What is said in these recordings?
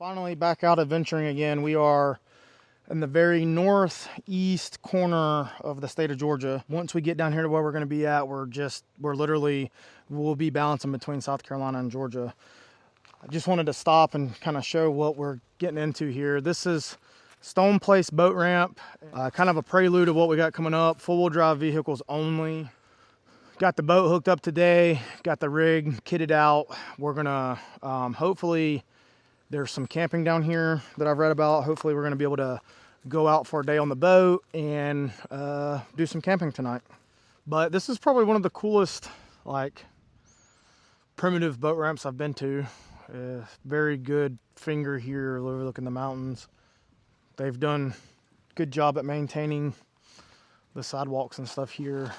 Finally back out adventuring again. We are in the very northeast corner of the state of Georgia. Once we get down here to where we're going to be at, we'll be balancing between South Carolina and Georgia. I just wanted to stop and kind of show what we're getting into here. This is Stone Place boat ramp, kind of a prelude of what we got coming up. Four-wheel drive vehicles only. Got the boat hooked up today, got the rig kitted out. We're gonna hopefully, there's some camping down here that I've read about. Hopefully we're gonna be able to go out for a day on the boat and do some camping tonight. But this is probably one of the coolest like primitive boat ramps I've been to. Very good finger here overlooking the mountains. They've done a good job at maintaining the sidewalks and stuff here.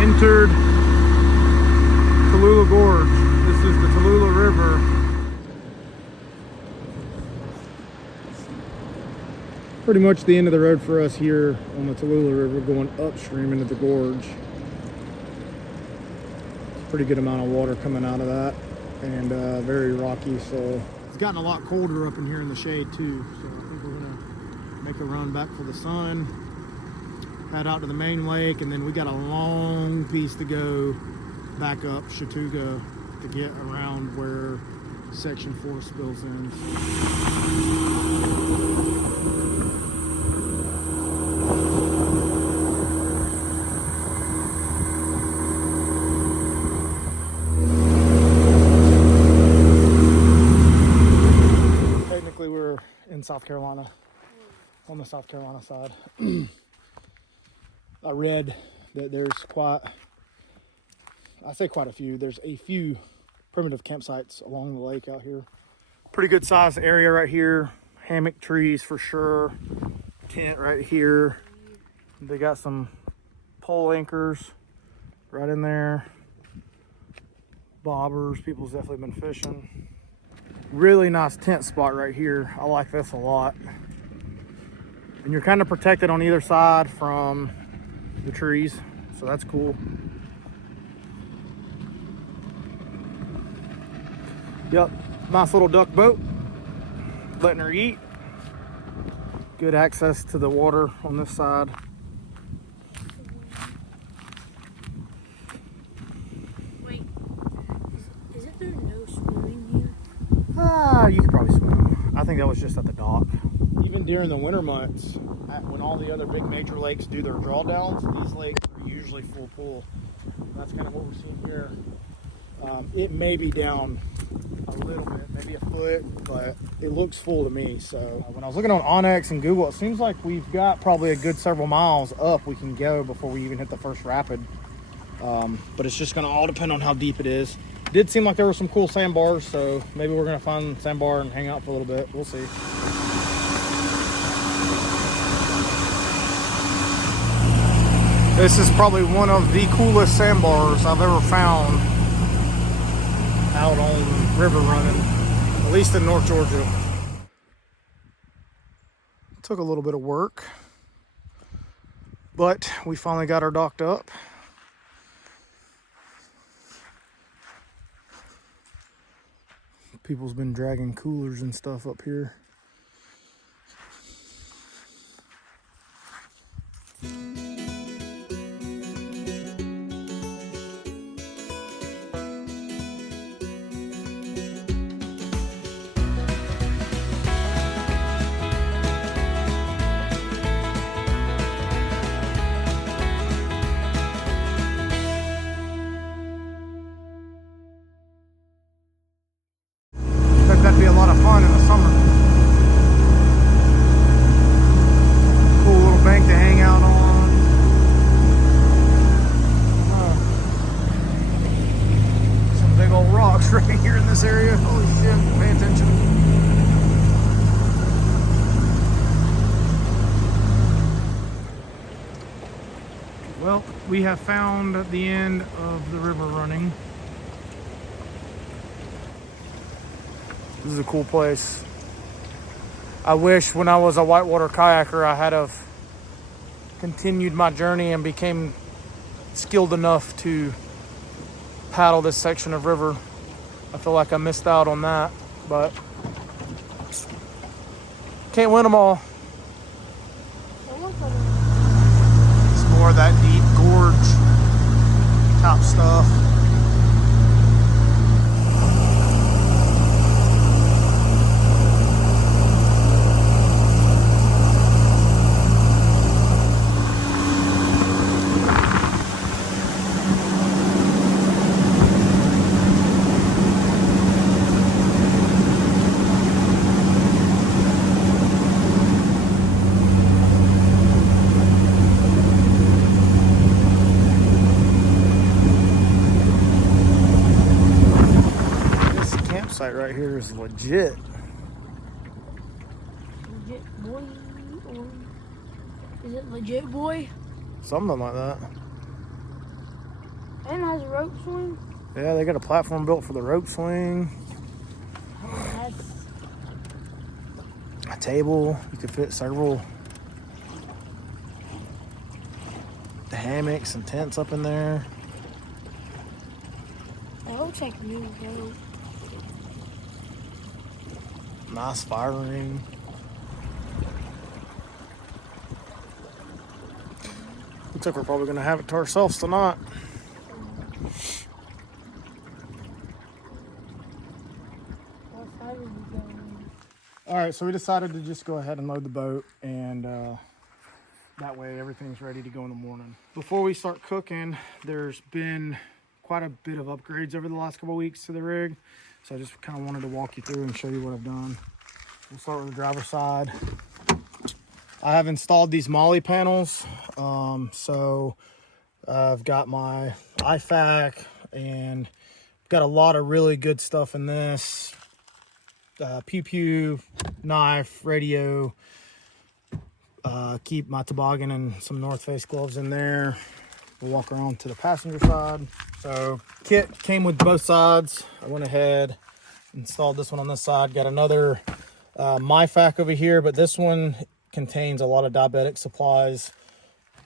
Entered Tallulah Gorge. This is the Tallulah River. Pretty much the end of the road for us here on the Tallulah River going upstream into the gorge. Pretty good amount of water coming out of that and very rocky, so it's gotten a lot colder up in here in the shade too, so I think we're gonna make a run back for the sun, head out to the main lake, and then we got a long piece to go back up Chattooga to get around where section 4 spills in. Technically we're in South Carolina, on the South Carolina side. I read that there's quite a few. There's a few primitive campsites along the lake out here. Pretty good sized area right here. Hammock trees for sure. Tent right here. They got some pole anchors right in there. Bobbers, people's definitely been fishing. Really nice tent spot right here. I like this a lot. And you're kind of protected on either side from the trees, so that's cool. Yep, nice little duck boat, letting her eat. Good access to the water on this side. Wait, is it there no swimming here? You could probably swim. I think that was just at the dock. Even during the winter months, when all the other big major lakes do their drawdowns, these lakes are usually full pool. That's kind of what we're seeing here. It may be down a little bit, maybe a foot, but it looks full to me. So when I was looking on Onyx and Google, it seems like we've got probably a good several miles up we can go before we even hit the first rapid. But it's just going to all depend on how deep it is. Did seem like there were some cool sandbars, so maybe we're going to find a sandbar and hang out for a little bit. We'll see. This is probably one of the coolest sandbars I've ever found out on river running, at least in North Georgia. Took a little bit of work, but we finally got her docked up. People's been dragging coolers and stuff up here. That'd be a lot of fun in the summer. Well, we have found the end of the river running. This is a cool place. I wish when I was a whitewater kayaker I had have continued my journey and became skilled enough to paddle this section of river. I feel like I missed out on that, but can't win them all. It's more of that deep gorge top stuff. Site right here is legit. Legit boy, or is it legit boy? Something like that. And has a rope swing. Yeah, they got a platform built for the rope swing. That's A table, you could fit several hammocks and tents up in there. that looks like new rope. Nice fire ring. Looks like we're probably gonna have it to ourselves tonight. What side are we going? All right, so we decided to just go ahead and load the boat, and that way everything's ready to go in the morning. Before we start cooking, there's been quite a bit of upgrades over the last couple of weeks to the rig. So I just kind of wanted to walk you through and show you what I've done. We'll start with the driver's side. I have installed these Molly panels. So I've got my IFAC and got a lot of really good stuff in this. Pew pew, knife, radio. Keep my toboggan and some North Face gloves in there. We'll walk around to the passenger side. So kit came with both sides. I went ahead, installed this one on this side. Got another MyFac over here, but this one contains a lot of diabetic supplies.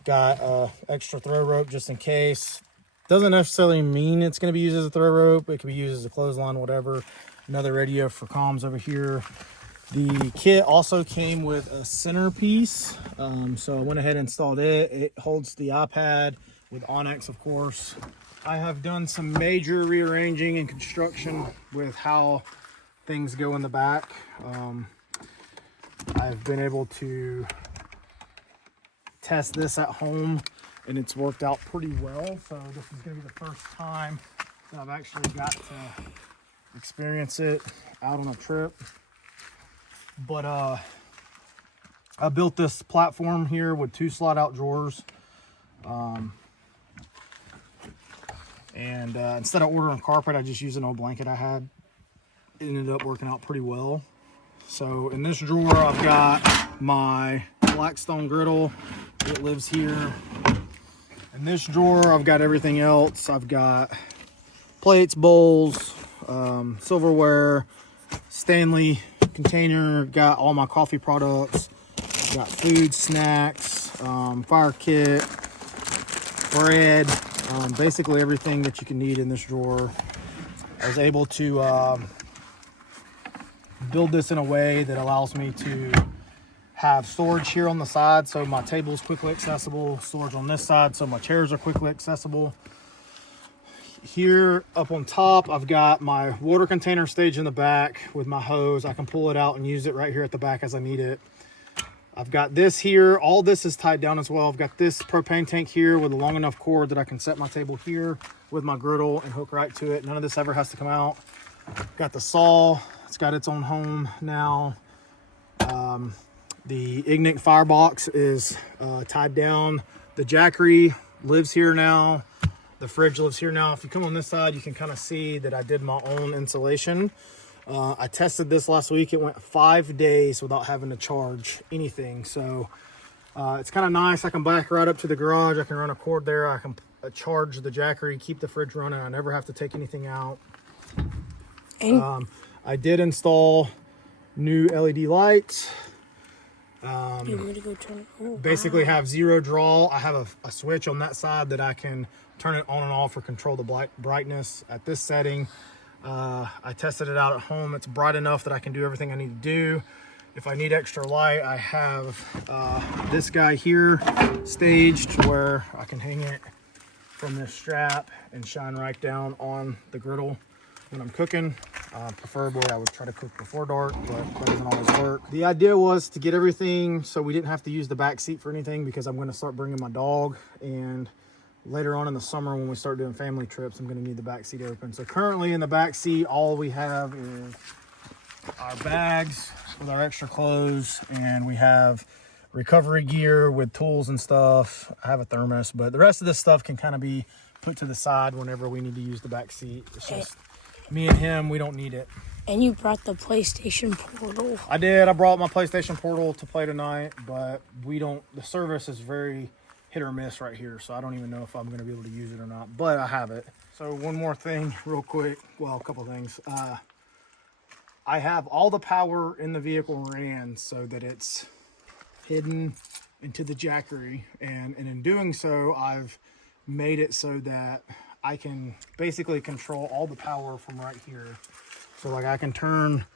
Got extra throw rope just in case. Doesn't necessarily mean it's going to be used as a throw rope. It can be used as a clothesline, whatever. Another radio for comms over here. The kit also came with a centerpiece. So I went ahead and installed it. It holds the iPad with Onyx, of course. I have done some major rearranging and construction with how things go in the back. I've been able to test this at home and it's worked out pretty well. So this is going to be the first time that I've actually got to experience it out on a trip. But I built this platform here with 2 slide out drawers. And instead of ordering carpet, I just used an old blanket I had. It ended up working out pretty well. So in this drawer, I've got my Blackstone griddle. It lives here. In this drawer, I've got everything else. I've got plates, bowls, silverware, Stanley container. Got all my coffee products. Got food, snacks, fire kit, bread. Basically everything that you can need in this drawer. I was able to build this in a way that allows me to have storage here on the side, so my table is quickly accessible, storage on this side so my chairs are quickly accessible. Here up on top, I've got my water container stage in the back with my hose. I can pull it out and use it right here at the back as I need it. I've got this here. All this is tied down as well. I've got this propane tank here with a long enough cord that I can set my table here with my griddle and hook right to it. None of this ever has to come out. Got the saw. It's got its own home now. The Ignite firebox is tied down. The Jackery lives here now. The fridge lives here now. If you come on this side, you can kind of see that I did my own insulation. I tested this last week. It went 5 days without having to charge anything. So It's kind of nice. I can back right up to the garage. I can run a cord there. I can charge the Jackery, keep the fridge running. I never have to take anything out. I did install new LED lights. You want me to go turn it? Oh, Basically have zero draw. I have a switch on that side that I can turn it on and off or control the brightness at this setting. I tested it out at home. It's bright enough that I can do everything I need to do. If I need extra light, I have this guy here staged where I can hang it from this strap and shine right down on the griddle when I'm cooking. Preferably I would try to cook before dark, but that doesn't always work. The idea was to get everything so we didn't have to use the back seat for anything, because I'm going to start bringing my dog, and later on in the summer when we start doing family trips, I'm going to need the back seat open. So currently in the back seat, all we have is our bags with our extra clothes, and we have recovery gear with tools and stuff. I have a thermos, but the rest of this stuff can kind of be put to the side whenever we need to use the back seat. It's just me and him, we don't need it. And you brought the PlayStation Portal. I did. I brought my PlayStation Portal to play tonight, but the service is very hit or miss right here, so I don't even know if I'm going to be able to use it or not, but I have it. So one more thing real quick, well, a couple things. I have all the power in the vehicle ran so that it's hidden into the Jackery, and in doing so, I've made it so that I can basically control all the power from right here. So like I can turn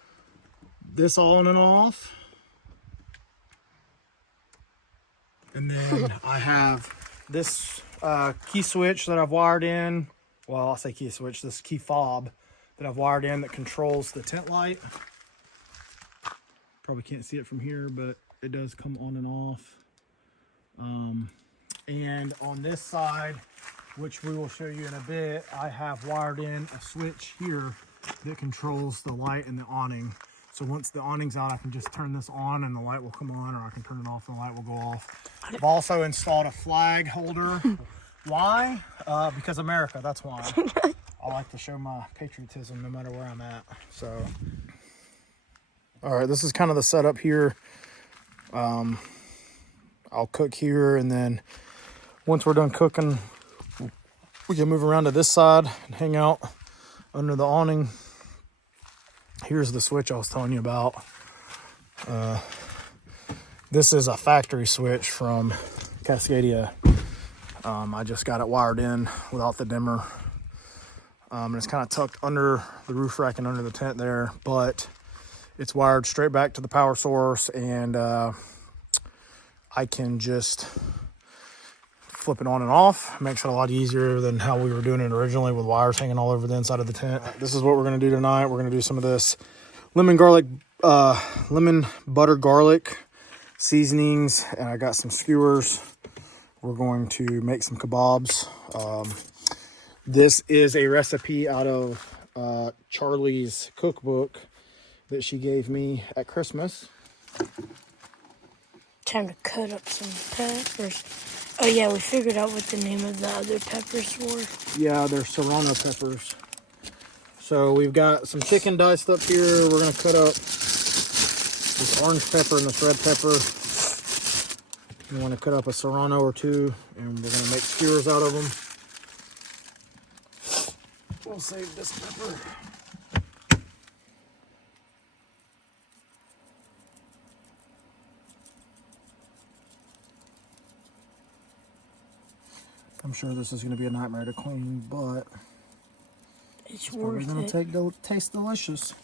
this on and off, and then I have this key switch that I've wired in. Well, I'll say key switch, this key fob that I've wired in that controls the tent light. Probably can't see it from here, but it does come on and off. And on this side, which we will show you in a bit, I have wired in a switch here that controls the light and the awning. So once the awning's out, I can just turn this on and the light will come on, or I can turn it off and the light will go off. I've also installed a flag holder. Why? Because America, that's why. I like to show my patriotism no matter where I'm at. So, all right, this is kind of the setup here. I'll cook here, and then once we're done cooking, we can move around to this side and hang out under the awning. Here's the switch I was telling you about. This is a factory switch from Cascadia. I just got it wired in without the dimmer. And it's kind of tucked under the roof rack and under the tent there, but it's wired straight back to the power source, and I can just flip it on and off. Makes it a lot easier than how we were doing it originally with wires hanging all over the inside of the tent. This is what we're going to do tonight. We're going to do some of this lemon butter garlic seasonings, and I got some skewers. We're going to make some kebabs. This is a recipe out of Charlie's cookbook that she gave me at Christmas. Time to cut up some peppers. Oh yeah, we figured out what the name of the other peppers were. Yeah, they're serrano peppers. So we've got some chicken diced up here. We're going to cut up this orange pepper and this red pepper. We want to cut up a serrano or two, and we're going to make skewers out of them. We'll save this pepper. I'm sure this is going to be a nightmare to clean, but it's worth going it. to taste delicious.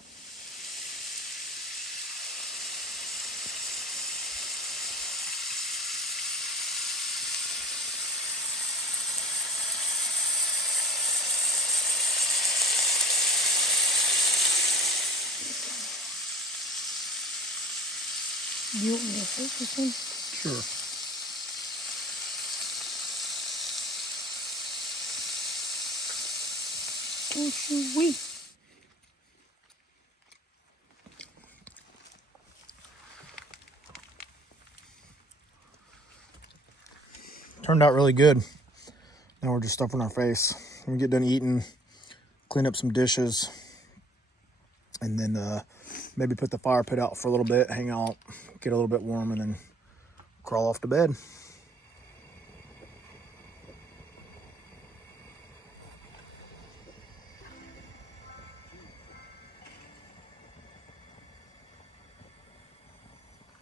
You want me to hold this one? Sure. Oh, sweet. Turned out really good. Now we're just stuffing our face. When we get done eating, clean up some dishes, and then maybe put the fire pit out for a little bit, hang out, get a little bit warm, and then crawl off to bed.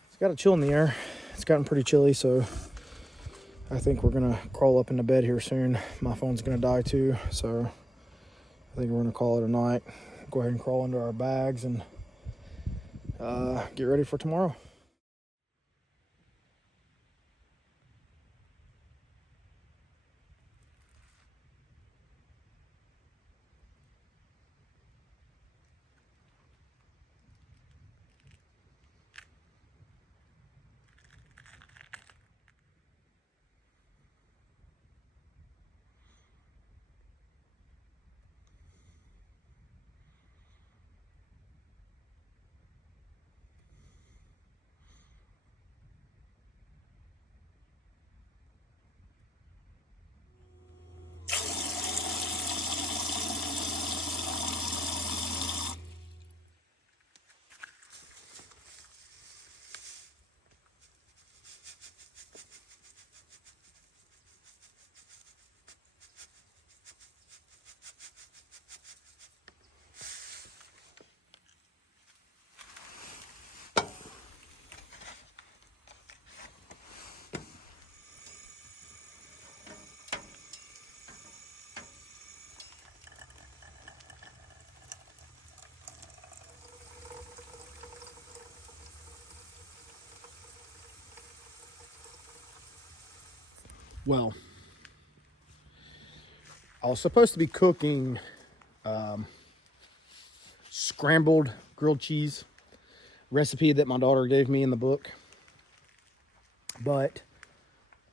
It's got a chill in the air. It's gotten pretty chilly, so I think we're gonna crawl up into bed here soon. My phone's gonna die too, so I think we're gonna call it a night. Go ahead and crawl into our bags and get ready for tomorrow. Well, I was supposed to be cooking scrambled grilled cheese recipe that my daughter gave me in the book, but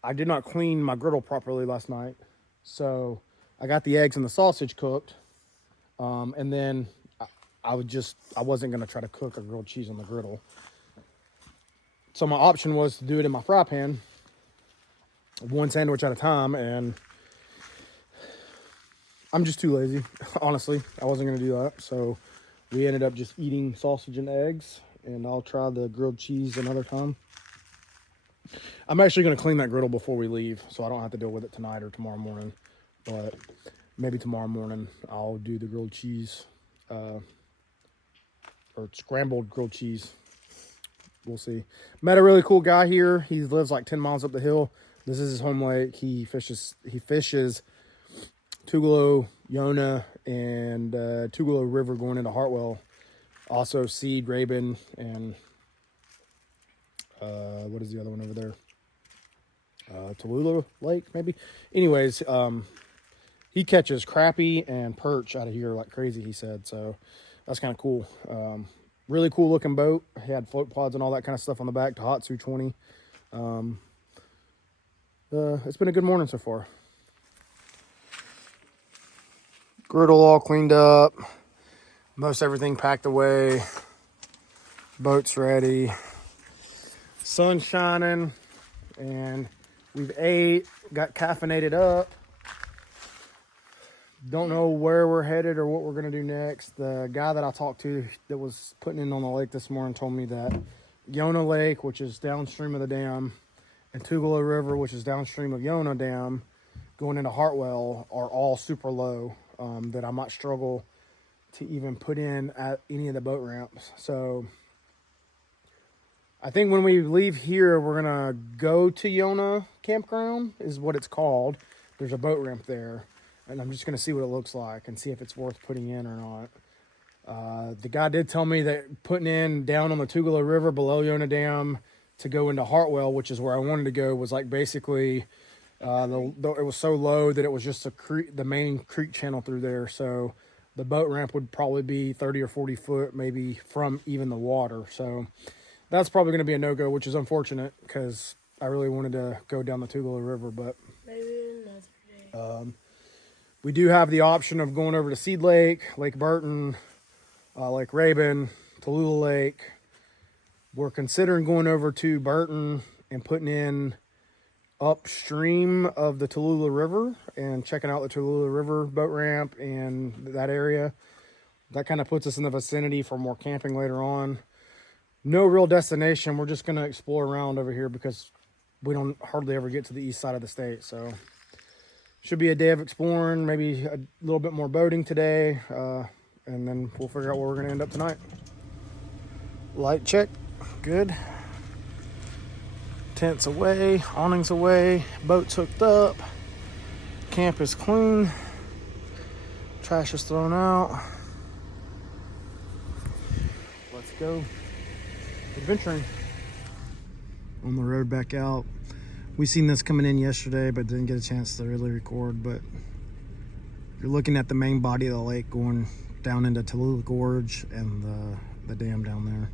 I did not clean my griddle properly last night, so I got the eggs and the sausage cooked, and then I wasn't gonna try to cook a grilled cheese on the griddle. So my option was to do it in my fry pan, one sandwich at a time, and I'm just too lazy. Honestly, I wasn't gonna do that, so we ended up just eating sausage and eggs, and I'll try the grilled cheese another time. I'm actually gonna clean that griddle before we leave, so I don't have to deal with it tonight or tomorrow morning, but maybe tomorrow morning I'll do the grilled cheese, or scrambled grilled cheese. We'll see. Met a really cool guy here. He lives like 10 miles up the hill. This is his home lake. He fishes Tugelo, Yona, and Tugelo River going into Hartwell. Also Seed, Rabin, and what is the other one over there? Tallulah Lake, maybe. Anyways, he catches crappie and perch out of here like crazy, he said. So that's kind of cool. Really cool looking boat. He had float pods and all that kind of stuff on the back. Tohatsu 20. It's been a good morning so far. Griddle all cleaned up. Most everything packed away. Boat's ready. Sun's shining. And we've ate. Got caffeinated up. Don't know where we're headed or what we're going to do next. The guy that I talked to that was putting in on the lake this morning told me that Yona Lake, which is downstream of the dam, and Tugelo River, which is downstream of Yona Dam, going into Hartwell, are all super low, that I might struggle to even put in at any of the boat ramps. So I think when we leave here, we're going to go to Yona Campground, is what it's called. There's a boat ramp there. And I'm just going to see what it looks like and see if it's worth putting in or not. The guy did tell me that putting in down on the Tugelo River below Yona Dam to go into Hartwell, which is where I wanted to go, was like basically, it was so low that it was just the main creek channel through there. So the boat ramp would probably be 30 or 40 foot maybe from even the water. So that's probably going to be a no-go, which is unfortunate because I really wanted to go down the Tugelo River, but Maybe another day. We do have the option of going over to Seed Lake, Lake Burton, Lake Rabin, Tallulah Lake. We're considering going over to Burton and putting in upstream of the Tallulah River and checking out the Tallulah River boat ramp and that area. That kind of puts us in the vicinity for more camping later on. No real destination. We're just going to explore around over here because we don't hardly ever get to the east side of the state. So should be a day of exploring, maybe a little bit more boating today, and then we'll figure out where we're going to end up tonight. Light check, good. Tents away, awnings away, boats hooked up, camp is clean, trash is thrown out. Let's go adventuring. On the road back out. We seen this coming in yesterday, but didn't get a chance to really record. But you're looking at the main body of the lake going down into Tallulah Gorge and the dam down there.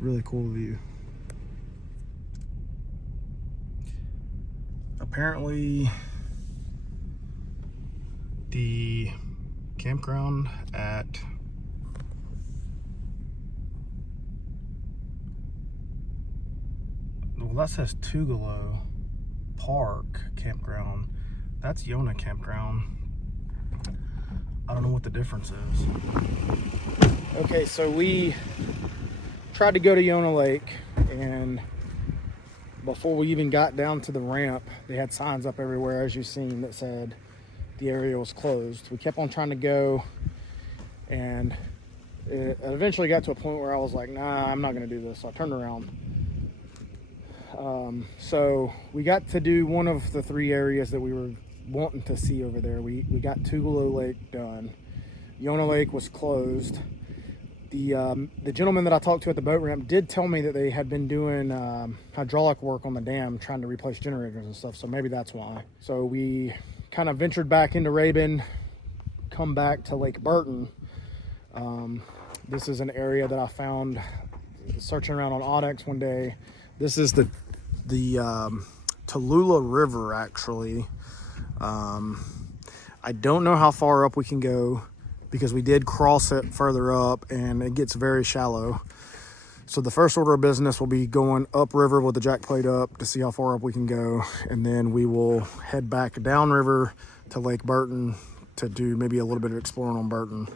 Really cool view. Apparently, the campground at well, that says Tougaloo Park Campground. That's Yonah Campground. I don't know what the difference is. Okay, so we tried to go to Yonah Lake, and before we even got down to the ramp, they had signs up everywhere, as you've seen, that said the area was closed. We kept on trying to go, and it eventually got to a point where I was like, nah, I'm not gonna do this. So I turned around. So we got to do one of the three areas that we were wanting to see over there. We got Tougaloo Lake done. Yonah Lake was closed. The gentleman that I talked to at the boat ramp did tell me that they had been doing hydraulic work on the dam, trying to replace generators and stuff, so maybe that's why. So we kind of ventured back into Rabun, come back to Lake Burton. This is an area that I found searching around on Onyx one day. This is the Tallulah River, actually. I don't know how far up we can go because we did cross it further up and it gets very shallow. So the first order of business will be going upriver with the jack plate up to see how far up we can go. And then we will head back downriver to Lake Burton to do maybe a little bit of exploring on Burton.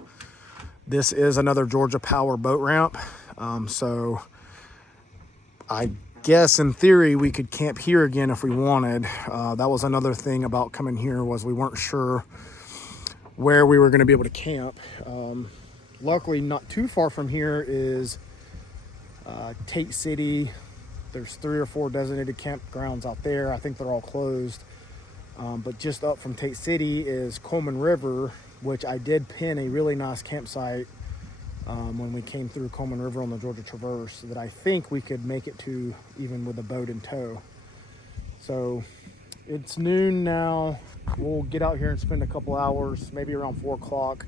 This is another Georgia Power boat ramp. So I guess in theory we could camp here again if we wanted. That was another thing about coming here, was we weren't sure where we were going to be able to camp. Luckily, not too far from here is Tate City. There's 3 or 4 designated campgrounds out there. I think they're all closed. But just up from Tate City is Coleman River, which I did pin a really nice campsite when we came through Coleman River on the Georgia Traverse, that I think we could make it to even with a boat in tow. So it's noon now. We'll get out here and spend a couple hours, maybe around 4 o'clock.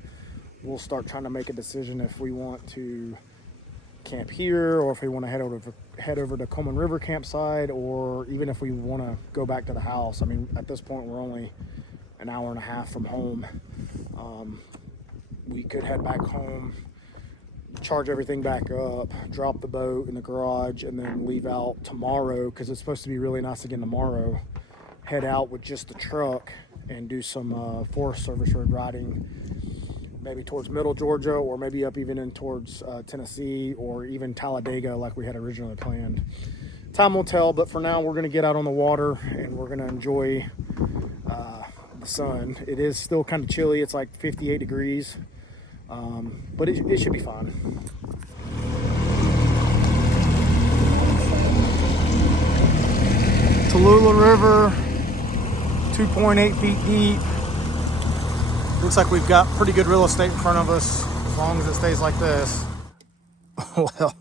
We'll start trying to make a decision if we want to camp here or if we want to head over to Coleman River campsite, or even if we want to go back to the house. I mean, at this point, we're only an hour and a half from home. We could head back home, charge everything back up, drop the boat in the garage, and then leave out tomorrow, because it's supposed to be really nice again tomorrow. Head out with just the truck and do some Forest Service road riding, maybe towards middle Georgia, or maybe up even in towards Tennessee, or even Talladega like we had originally planned. Time will tell, but for now we're going to get out on the water and we're going to enjoy the sun. It is still kind of chilly. It's like 58 degrees, but it should be fine. Tallulah River, 2.8 feet deep. Looks like we've got pretty good real estate in front of us, as long as it stays like this. Well,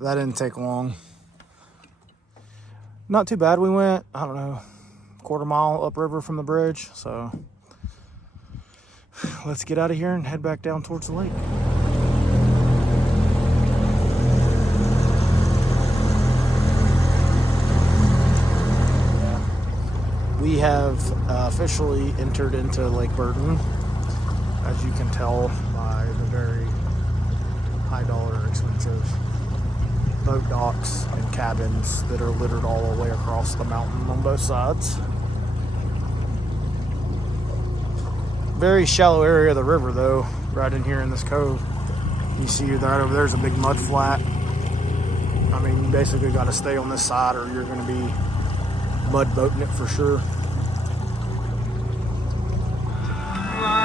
that didn't take long. Not too bad. We went, I don't know, quarter mile upriver from the bridge. So let's get out of here and head back down towards the lake. We have officially entered into Lake Burton, as you can tell by the very high dollar expensive boat docks and cabins that are littered all the way across the mountain on both sides. Very shallow area of the river though, right in here in this cove. You see that over there's a big mud flat. I mean, you basically got to stay on this side or you're going to be mud boating it for sure.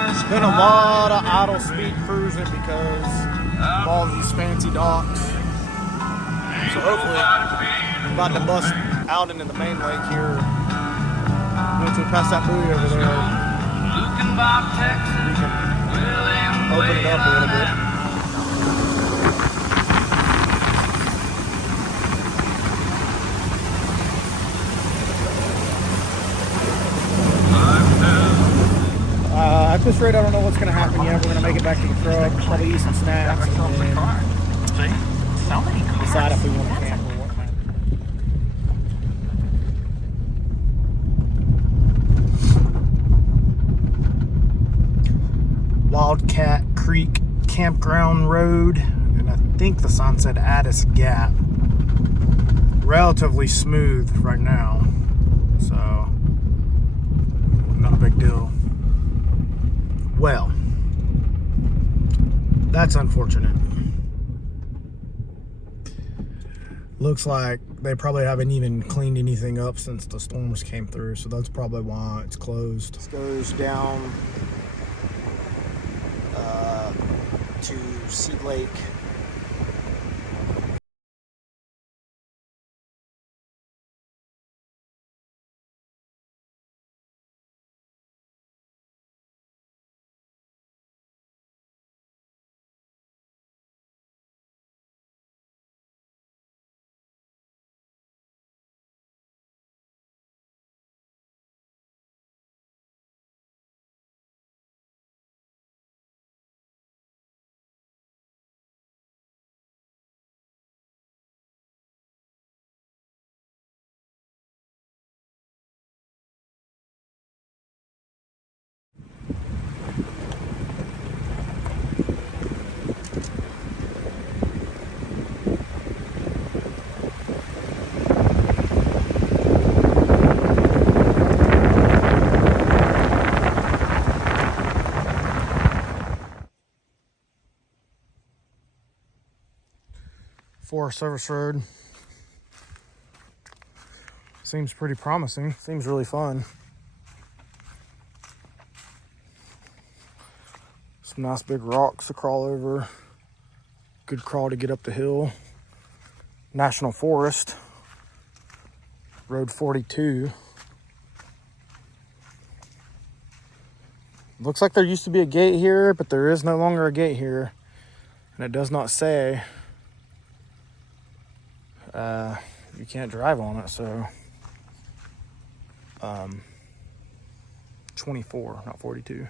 It's been a lot of idle speed cruising because of all these fancy docks. So hopefully I'm about to bust out into the main lake here. Once we pass that buoy over there, we can open it up a little bit. At this rate, I don't know what's going to happen yet. We're going to make it back to the truck, probably eat some snacks, and then decide if we want to camp or what. Wildcat Creek Campground Road, and I think the sign said Addis Gap. Relatively smooth right now, so not a big deal. Well, that's unfortunate. Looks like they probably haven't even cleaned anything up since the storms came through, so that's probably why it's closed. This goes down to Sea Lake. Forest Service Road. Seems pretty promising. Seems really fun. Some nice big rocks to crawl over. Good crawl to get up the hill. National Forest. Road 42. Looks like there used to be a gate here, but there is no longer a gate here. And it does not say you can't drive on it, so 24, not 42.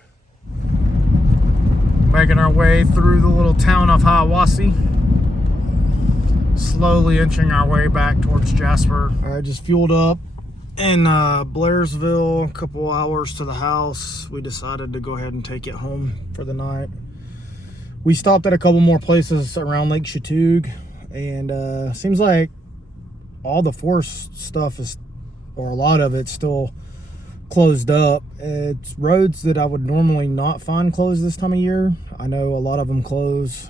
Making our way through the little town of Hiawassee, slowly inching our way back towards Jasper. I just fueled up in Blairsville, a couple hours to the house. We decided to go ahead and take it home for the night. We stopped at a couple more places around Lake Chatuge, and seems like all the forest stuff is, or a lot of it's still closed up. It's roads that I would normally not find closed this time of year. I know a lot of them close,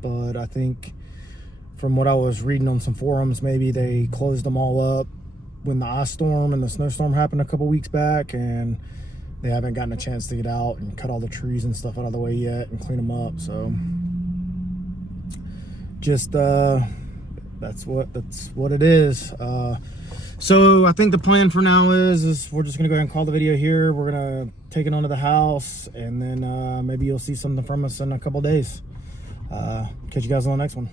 but I think from what I was reading on some forums, maybe they closed them all up when the ice storm and the snowstorm happened a couple weeks back, and they haven't gotten a chance to get out and cut all the trees and stuff out of the way yet and clean them up. So just that's what it is. So I think the plan for now is we're just gonna go ahead and call the video here. We're gonna take it onto the house, and then maybe you'll see something from us in a couple days. Catch you guys on the next one.